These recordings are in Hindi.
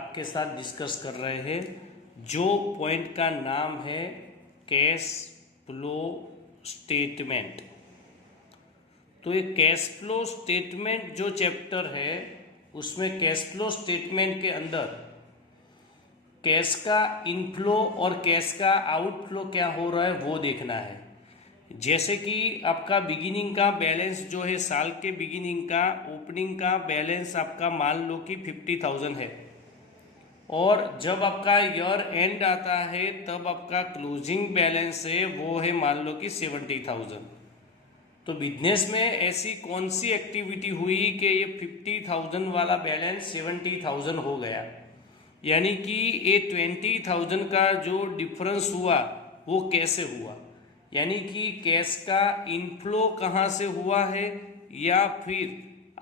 आपके साथ डिस्कस कर रहे हैं जो पॉइंट का नाम है कैश फ्लो स्टेटमेंट। तो ये कैश फ्लो स्टेटमेंट जो चैप्टर है उसमें कैश फ्लो स्टेटमेंट के अंदर कैश का इनफ्लो और कैश का आउटफ्लो क्या हो रहा है वो देखना है। जैसे कि आपका बिगिनिंग का बैलेंस जो है, साल के बिगिनिंग का ओपनिंग का बैलेंस आपका मान लो कि 50,000 है, और जब आपका ईयर एंड आता है तब आपका क्लोजिंग बैलेंस है वो है मान लो कि 70,000। तो बिजनेस में ऐसी कौन सी एक्टिविटी हुई कि ये 50,000 वाला बैलेंस 70,000 हो गया, यानी कि ये 20,000 का जो डिफरेंस हुआ वो कैसे हुआ, यानी कि कैश का इनफ्लो कहाँ से हुआ है या फिर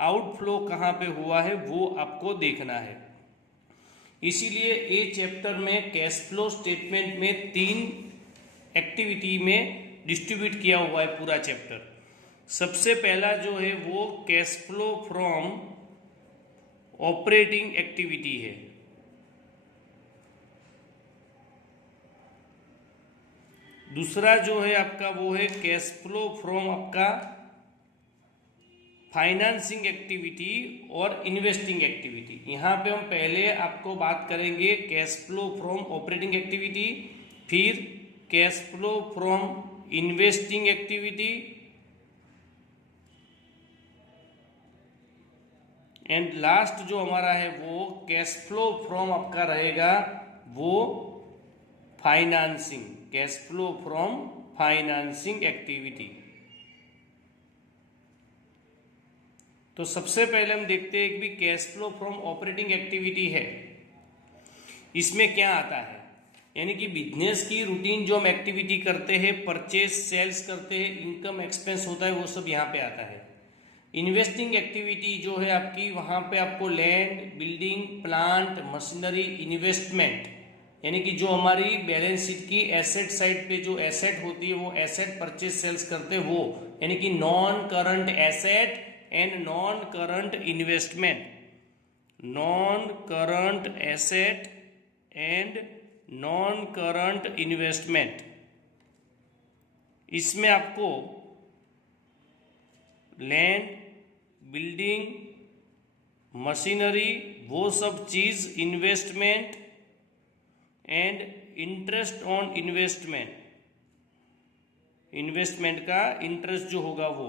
आउटफ्लो कहाँ पे हुआ है वो आपको देखना है। इसीलिए ये चैप्टर में कैश फ्लो स्टेटमेंट में 3 एक्टिविटी में डिस्ट्रीब्यूट किया हुआ है पूरा चैप्टर। सबसे पहला जो है वो cash flow from operating activity है। दूसरा जो है आपका वो है कैश फ्लो फ्रॉम आपका फाइनेंसिंग एक्टिविटी और इन्वेस्टिंग एक्टिविटी। यहाँ पे हम पहले आपको बात करेंगे cash flow from operating activity, फिर cash flow from investing activity and last जो हमारा है वो कैश फ्लो फ्रॉम आपका रहेगा वो financing, cash flow from financing activity. तो सबसे पहले हम देखते हैं कि भी cash flow from operating activity है, इसमें क्या आता है। यानी कि बिजनेस की रूटीन जो हम एक्टिविटी करते हैं, परचेज सेल्स करते हैं, इनकम एक्सपेंस होता है, वो सब यहाँ पे आता है। इन्वेस्टिंग एक्टिविटी जो है आपकी, वहाँ पे आपको land, building, plant, machinery, investment, यानी कि जो हमारी बैलेंस शीट की एसेट साइड पे जो एसेट होती है वो एसेट परचेज सेल्स करते हैं वो, यानी कि non current asset and non current investment, non current asset and non current investment. इसमें आपको लैंड, बिल्डिंग, मशीनरी, वो सब चीज, investment and interest on investment, investment का इंटरेस्ट जो होगा वो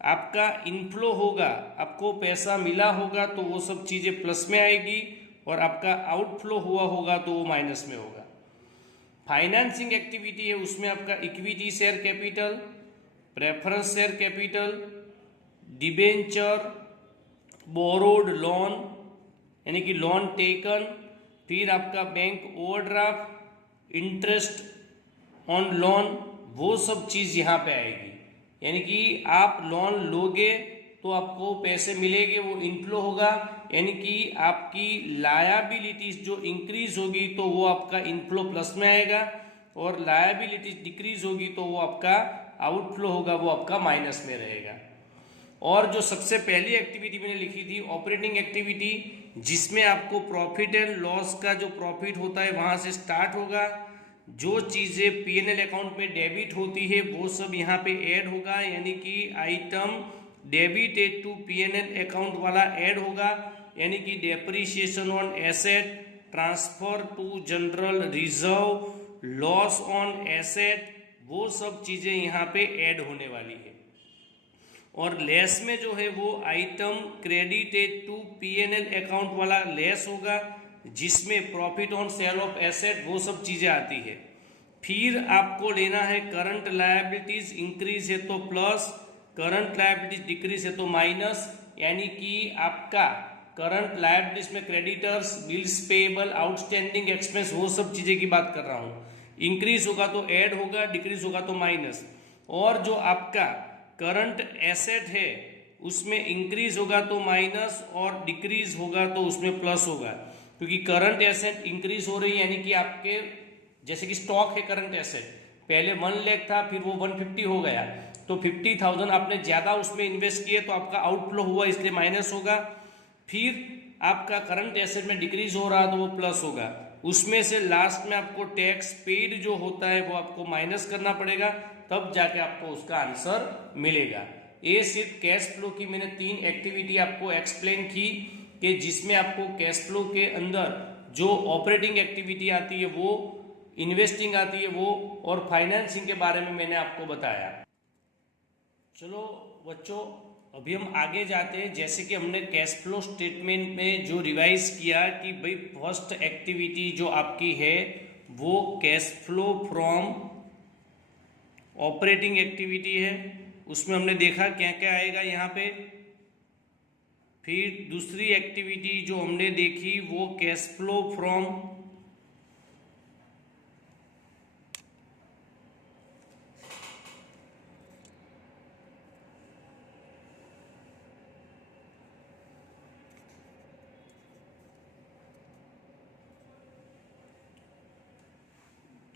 आपका इनफ्लो होगा, आपको पैसा मिला होगा तो वो सब चीजें प्लस में आएगी, और आपका आउटफ्लो हुआ होगा तो वो माइनस में होगा। फाइनेंसिंग एक्टिविटी है, उसमें आपका equity share capital, preference share capital, debenture, borrowed loan यानी कि लोन टेकन, फिर आपका bank overdraft, interest on loan, वो सब चीज यहाँ पे आएगी। यानी कि आप लोन लोगे तो आपको पैसे मिलेंगे, वो इनफ्लो होगा, यानी कि आपकी लायबिलिटीज जो इंक्रीज होगी तो वो आपका इनफ्लो प्लस में आएगा, और लायबिलिटीज डिक्रीज होगी तो वो आपका आउटफ्लो होगा, वो आपका माइनस में रहेगा। और जो सबसे पहली एक्टिविटी मैंने लिखी थी ऑपरेटिंग एक्टिविटी, जिसमें आपको प्रॉफिट एंड लॉस का जो प्रॉफिट होता है वहां से स्टार्ट होगा, जो चीजें पीएनएल अकाउंट में डेबिट होती है वो सब यहाँ पे ऐड होगा, यानी कि item debited to PNL account वाला ऐड होगा, यानी कि depreciation on asset, transfer to general reserve, loss on asset, वो सब चीजें यहाँ पे ऐड होने वाली है। और लेस में जो है वो item credited to PNL account वाला लेस होगा, जिसमें profit on sale of asset वो सब चीजें आती है। फिर आपको लेना है करंट लायबिलिटीज इंक्रीज है तो प्लस, करंट लायबिलिटीज डिक्रीज है तो माइनस, यानी कि आपका करंट लायबिलिटीज में creditors, bills payable, outstanding expense, वो सब चीजें की बात कर रहा हूँ। इंक्रीज होगा तो ऐड होगा, डिक्रीज होगा तो माइनस। और जो आपका करंट एसेट है उसमें इंक्रीज होगा तो माइनस, और डिक्रीज होगा तो उसमें प्लस होगा, क्योंकि करंट एसेट इंक्रीज हो रही है, यानी कि आपके जैसे कि स्टॉक है करंट एसेट, पहले 1 लाख था फिर वो 150 हो गया, तो 50,000 आपने ज्यादा उसमें इन्वेस्ट किए तो आपका आउटफ्लो हुआ इसलिए माइनस होगा। फिर आपका करंट एसेट में डिक्रीज हो रहा तो वो प्लस होगा। उसमें से लास्ट में आपको टैक्स पेड जो होता है वो आपको माइनस करना पड़ेगा, तब जाके आपको उसका आंसर मिलेगा। ये सिर्फ कैश फ्लो की मैंने 3 एक्टिविटी आपको एक्सप्लेन की कि जिसमें आपको कैश फ्लो के अंदर जो ऑपरेटिंग एक्टिविटी आती है वो, इन्वेस्टिंग आती है वो, और फाइनेंसिंग के बारे में मैंने आपको बताया। चलो बच्चों, अभी हम आगे जाते हैं। जैसे कि हमने कैश फ्लो स्टेटमेंट में जो रिवाइज किया कि भाई फर्स्ट एक्टिविटी जो आपकी है वो cash flow from operating activity है, उसमें हमने देखा क्या क्या आएगा यहाँ पे। फिर दूसरी एक्टिविटी जो हमने देखी वो कैश फ्लो फ्रॉम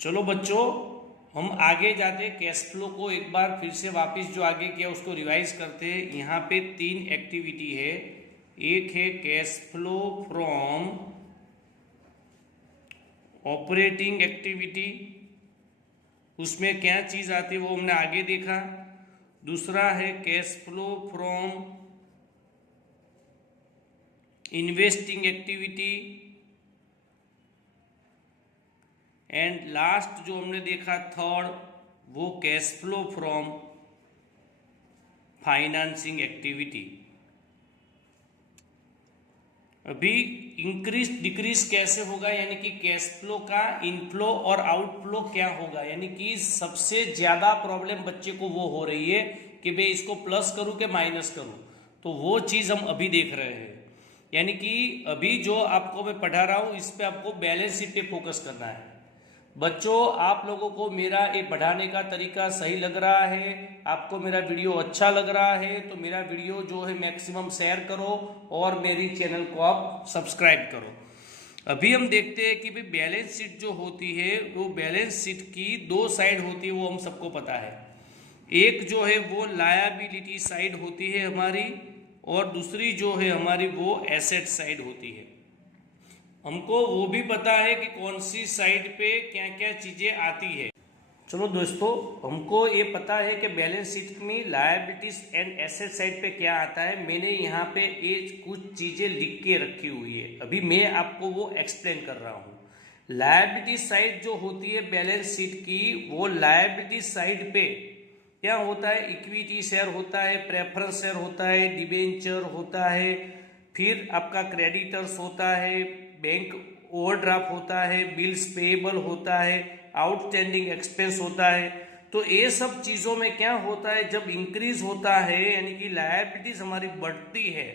चलो बच्चों, हम आगे जाते कैश फ्लो को एक बार फिर से वापस जो आगे किया उसको रिवाइज करते हैं। यहाँ पे 3 एक्टिविटी है। एक है cash flow from operating activity, उसमें क्या चीज आती है वो हमने आगे देखा। दूसरा है cash flow from investing activity, and last जो हमने देखा थर्ड वो cash flow from financing activity. अभी इंक्रीज डिक्रीज कैसे होगा, यानी कि कैश फ्लो का इनफ्लो और आउटफ्लो क्या होगा, यानी कि सबसे ज्यादा प्रॉब्लम बच्चे को वो हो रही है कि भाई इसको प्लस करूं कि माइनस करूं, तो वो चीज हम अभी देख रहे हैं। यानी कि अभी जो आपको मैं पढ़ा रहा हूं इस पे आपको बैलेंस शीट पे फोकस करना है। बच्चों, आप लोगों को मेरा ये पढ़ाने का तरीका सही लग रहा है, आपको मेरा वीडियो अच्छा लग रहा है तो मेरा वीडियो जो है मैक्सिमम शेयर करो और मेरी चैनल को आप सब्सक्राइब करो। अभी हम देखते हैं कि भाई बैलेंस शीट जो होती है वो बैलेंस शीट की 2 साइड होती है, वो हम सबको पता है। एक जो है वो लायबिलिटी साइड होती है हमारी, और दूसरी जो है हमारी वो एसेट साइड होती है। हमको वो भी पता है कि कौन सी साइड पे क्या क्या चीजें आती है। चलो दोस्तों, हमको ये पता है कि बैलेंस शीट में लायबिलिटीज एंड एसेट साइड पे क्या आता है। मैंने यहाँ पे ये कुछ चीजें लिख के रखी हुई है, अभी मैं आपको वो एक्सप्लेन कर रहा हूँ। लायबिलिटी साइड जो होती है बैलेंस शीट की, वो लायबिलिटी साइड पे क्या होता है, इक्विटी शेयर होता है, प्रेफरेंस शेयर होता है, डिबेंचर होता है, फिर आपका क्रेडिटर्स होता है, बैंक ओवरड्राफ्ट होता है, बिल्स पेएबल होता है, आउटस्टैंडिंग एक्सपेंस होता है। तो ये सब चीजों में क्या होता है, जब इंक्रीज होता है यानी कि लायबिलिटीज हमारी बढ़ती है,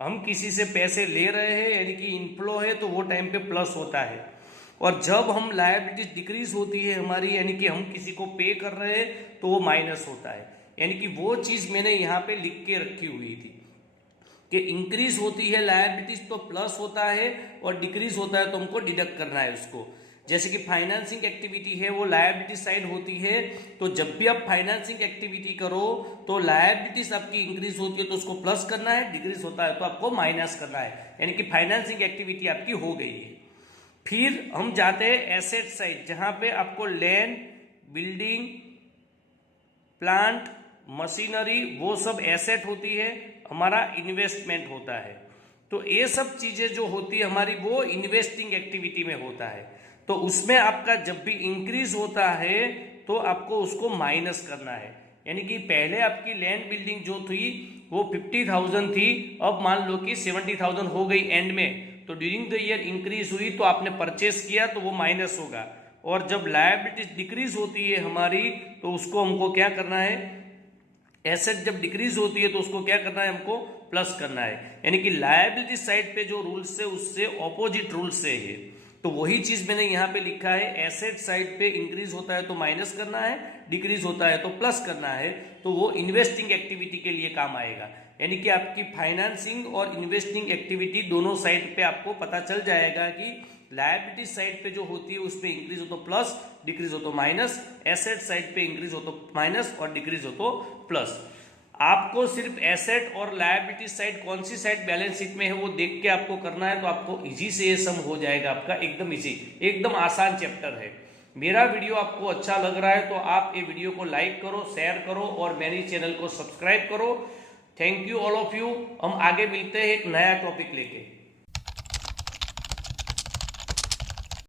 हम किसी से पैसे ले रहे हैं यानी कि इनफ्लो है तो वो टाइम पे प्लस होता है, और जब हम लायबिलिटीज डिक्रीज होती है हमारी यानी कि हम किसी को पे कर रहे हैं तो वो माइनस होता है। यानी कि वो चीज मैंने यहाँ पे लिख के रखी हुई थी कि इंक्रीज होती है लायबिलिटीज तो प्लस होता है, और डिक्रीज होता है तो हमको डिडक्ट करना है उसको। जैसे कि फाइनेंसिंग एक्टिविटी है वो लायबिलिटी साइड होती है, तो जब भी आप फाइनेंसिंग एक्टिविटी करो तो लायबिलिटीज आपकी इंक्रीज होती है तो उसको प्लस करना है, डिक्रीज होता है तो आपको माइनस करना है, यानी कि फाइनेंसिंग एक्टिविटी आपकी हो गई है। फिर हम जाते हैं एसेट साइड, जहां पे आपको लैंड, बिल्डिंग, प्लांट, मशीनरी वो सब एसेट होती है, हमारा इन्वेस्टमेंट होता है। तो ये सब चीजें जो होती है हमारी वो इन्वेस्टिंग एक्टिविटी में होता है। तो उसमें आपका जब भी इंक्रीज होता है तो आपको उसको माइनस करना है। यानी कि पहले आपकी लैंड बिल्डिंग जो थी वो 50,000 थी, अब मान लो कि 70,000 हो गई एंड में, तो ड्यूरिंग द ईयर इंक्रीज हुई तो आपने परचेस किया तो वो माइनस होगा। और जब लायबिलिटीज डिक्रीज होती है हमारी तो उसको हमको क्या करना है, एसेट जब डिक्रीज होती है तो उसको क्या करना है, हमको प्लस करना है। यानी कि लायबिलिटी साइड पे जो रूल्स है उससे ऑपोजिट रूल्स है ये। तो वही चीज मैंने यहाँ पे लिखा है, एसेट साइड पे इंक्रीज होता है तो माइनस करना है, डिक्रीज होता है तो प्लस करना है, तो वो इन्वेस्टिंग एक्टिविटी के लिए काम आएगा। यानी कि आपकी फाइनेंसिंग और इन्वेस्टिंग एक्टिविटी दोनों साइड पे आपको पता चल जाएगा कि लायबिलिटी साइड पे जो होती है उसमें इंक्रीज हो तो प्लस, डिक्रीज हो तो माइनस, एसेट साइड पे इंक्रीज हो तो माइनस और डिक्रीज हो तो प्लस। आपको सिर्फ एसेट और लायबिलिटी साइड कौन सी साइड बैलेंस शीट में है वो देख के आपको करना है, तो आपको इजी से ये सम हो जाएगा आपका, एकदम इजी, एकदम आसान चैप्टर है। मेरा वीडियो आपको अच्छा लग रहा है तो आप ये वीडियो को लाइक करो, शेयर करो और मेरे चैनल को सब्सक्राइब करो। Thank you all of you. हम आगे मिलते हैं एक नया टॉपिक लेके।